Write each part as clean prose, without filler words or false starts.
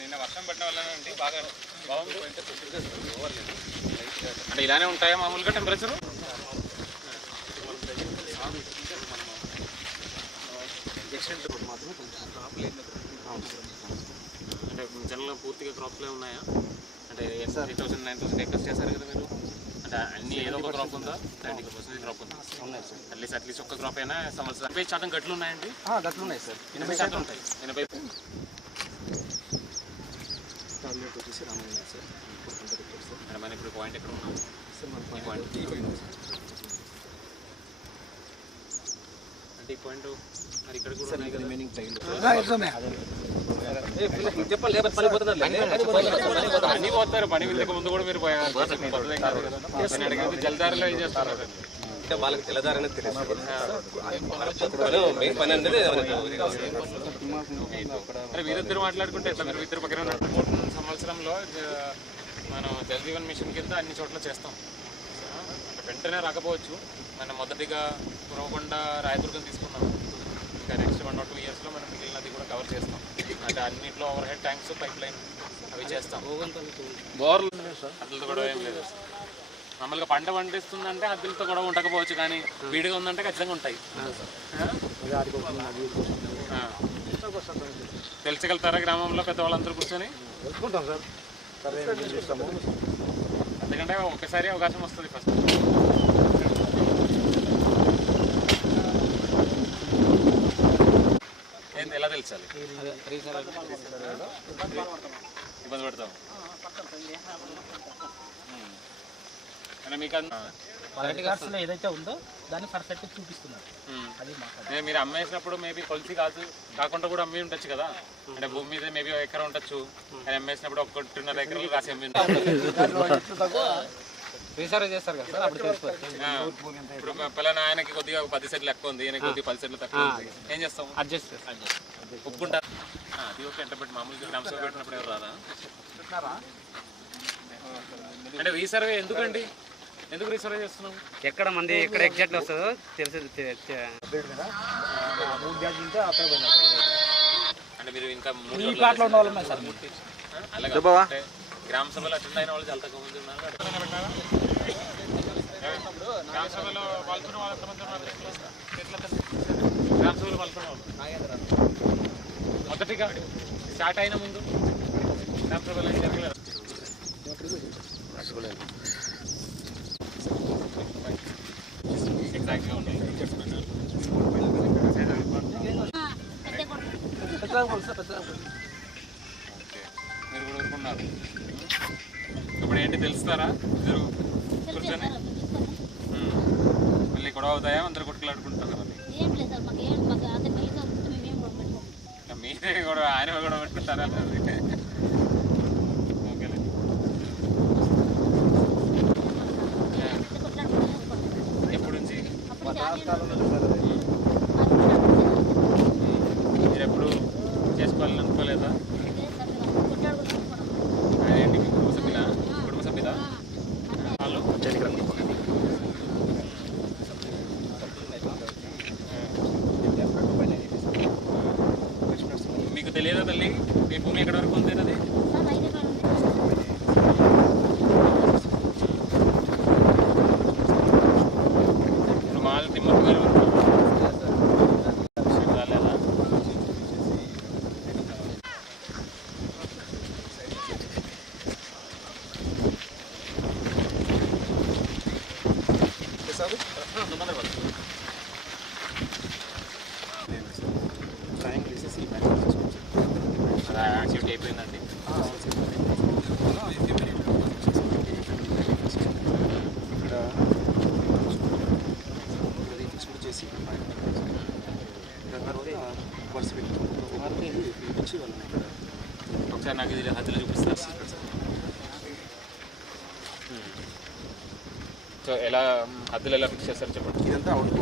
నిన్న వర్షం పడిన వల్లనండి బాగా బాగుంది. అంటే ఇలానే ఉంటాయా మామూలుగా టెంపరేచరు? అంటే జనరల్గా పూర్తిగా క్రాప్లే ఉన్నాయా? అంటే 8,000 9,000 ఏకర్స్ చేశారు కదా మీరు. అంటే అన్ని ఏదో ఒక క్రాప్ ఉందా? 90% క్రాప్ ఉందా? ఉన్నాయి సార్. అట్లీస్ట్ ఒక్క క్రాప్ అయినా సంవత్సరం. 80% గట్లు ఉన్నాయండి? గట్లు ఉన్నాయి సార్. 80% ఉంటాయి. 80 టాబ్లెట్ వచ్చేసి రామయ్య సార్. అంటే మనం ఇప్పుడు పాయింట్ ఎక్కడ ఉన్నాం సార్? మన పాయింట్ అంటే ఈ పాయింట్ మరి ఇక్కడ కూడా ఉన్నాయి కదా రిమైనింగ్ టైం. అన్నీ పోతారు. పని వెళ్ళక ముందు కూడా మీరు అడిగితే జలదారిలో ఏం చేస్తారు? అంటే వాళ్ళకి తెల్లదారనే తెలుసు. మీరిద్దరు మాట్లాడుకుంటే ఎట్లా? మీరు ఇద్దరు పక్కన 3 సంవత్సరంలో మనం జలజీవన్ మిషన్ కింద అన్ని చోట్ల చేస్తాం. వెంటనే రాకపోవచ్చు. మనం మొదటిగా కురవకొండ రాయదుర్గం తీసుకున్నాం. ఇంకా నెక్స్ట్ 1 or 2 ఇయర్స్లో మనం మిగిలినది కూడా కవర్ చేస్తాం. అంటే అన్నింటిలో over head tanks, pipe line అవి చేస్తాం. బోర్లు అద్దులతో కూడా ఏం లేదు. మామూలుగా పంట పండిస్తుందంటే అద్దులతో కూడా ఉండకపోవచ్చు, కానీ వీడిగా ఉందంటే ఖచ్చితంగా ఉంటాయి. తెలుసగలుగుతారా గ్రామంలో పెద్దవాళ్ళందరూ కూర్చొని? ఎందుకంటే ఒకసారి అవకాశం వస్తుంది. ఫస్ట్ ఏంటి ఎలా తెలుసాలి? ఇబ్బంది పడతాం అంటే మీకు ఏదైతే ఉందో దాన్ని పర్ఫెక్ట్ చూపిస్తున్నారు. మీరు అమ్మేసినప్పుడు మేబీ కొలిసి కాకుండా కూడా అమ్మి ఉండొచ్చు కదా. అంటే భూమి మీద మేబీ ఎకరం ఉండొచ్చు. అది అమ్మేసినప్పుడు 1.5 ఎకరాలు కాసి అమ్మి రీసర్వ్ చేస్తారు కదా సార్, అప్పుడు తెలుసుకోవచ్చు. ఇప్పుడు పలానా ఆయనకి కొద్దిగా 10 సెంట్లు ఎక్కువ ఉంది, ఈయనకి కొద్దిగా 10 సెంట్లు తక్కువ ఉంది, ఏం చేస్తాం? అడ్జస్ట్ ఒప్పుకుంటారు. అది ఓకే. అంటే బట్ మామూలుగా గ్రామ సభ పెట్టినప్పుడు ఎవరు రాదా? అంటే రీసర్వే ఎందుకండి? ఎందుకు రీసర్వే చేస్తున్నాం? ఎక్కడ మంది ఎక్కడ ఎగ్జాక్ట్ వస్తుందో తెలుసు. అంటే మీరు ఇంకా అలాగే గ్రామ సభలో అటెండ్ అయిన వాళ్ళు చాలా తక్కువ మంది ఉన్నారు. గ్రామ సభలో పాల్గొన్న వాళ్ళు ఎంతమంది ఉన్నారు? గ్రామ సభలో పాల్గొన్న వాళ్ళు మొదటిగా స్టార్ట్ అయిన ముందు గ్రామ సభలో ఏం జరగలేదు. ఎగ్జాక్ట్గా ఉన్నాయి. మీరు కూడా ఊరుకున్నారు. ఇప్పుడు ఏంటి తెలుస్తారా ఇద్దరు కూర్చొని? మళ్ళీ గొడవ అవుతాయా? అందరు కొట్టుకులాడుకుంటారు కదా. మీరే గొడవ, ఆయన గొడవ పెట్టుకుంటారా? ఓకేలే. ఎప్పుడు నుంచి? మీరు ఎప్పుడు చేసుకోవాలని అనుకోలేదా? అదేంటి మీ కుటుంబ సభ్యులా? వాళ్ళు మీకు తెలియదా తల్లి? మీ భూమి ఎక్కడి వరకు ఉంది? అది ఇప్పుడు మాది తిమ్మప్ప గారి వరకు రాలేదా? యాక్టివిటీ అయిపోయిందండి. ఇక్కడ చేసి ఒకసారి నాకు ఇది హద్దులు చూపిస్తారు. సో ఎలా హద్దులు ఎలా ఫిక్స్ చేస్తారు చెప్పండి. ఇదంతా అవుటర్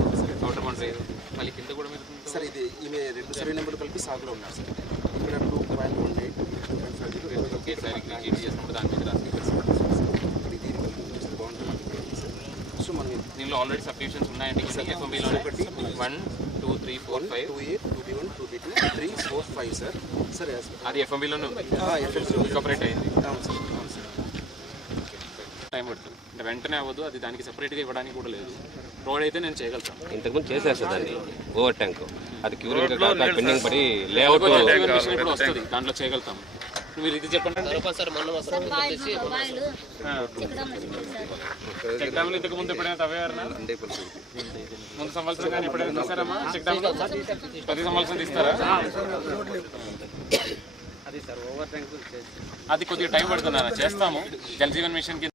బౌండరీ మళ్ళీ కింద కూడా మీరు సార్ ఇది ఈమె 2 సర్వే నెంబర్లు కలిపి సాగులో ఉన్నారు సార్. ఇక్కడ 2.18 అందులో ఆల్రెడీ సబ్స్టిట్యూషన్స్ ఉన్నాయండి ఎఫ్ఎంబీలో 1 2 3 4 5 2A 2B1 2B2 3 4 5 sir sir అది ఎఫ్ఎంబీలోనే ఉంది సపరేట్ అయింది టైం పడుతుంది అంటే వెంటనే అవ్వదు, అది దానికి సెపరేట్గా ఇవ్వడానికి కూడా లేదు. రోడ్ అయితే నేను చేయగలుగుతాను. ఇంతకుముందు చేసేస్తా దాన్ని ఓవర్ ట్యాంక్ అది క్యూరింగ్ పెండింగ్ పడి లేఅవుట్ మిషన్ ఇప్పుడు వస్తుంది, దాంట్లో చేయగలుగుతాం. మీరు ఇది చెప్పండి. చెక్ డ్యామ్లు ఇంతకు ముందు ఎప్పుడైనా తవ్వేవారనా? ముందు సంవత్సరం కానీ ఎప్పుడైనా తీస్తారమ్మా చెక్ డ్యామ్? ప్రతి సంవత్సరం తీస్తారా? అది కొద్దిగా టైం పడుతుందా? చేస్తాము. జల్ జీవన్ మిషన్ కి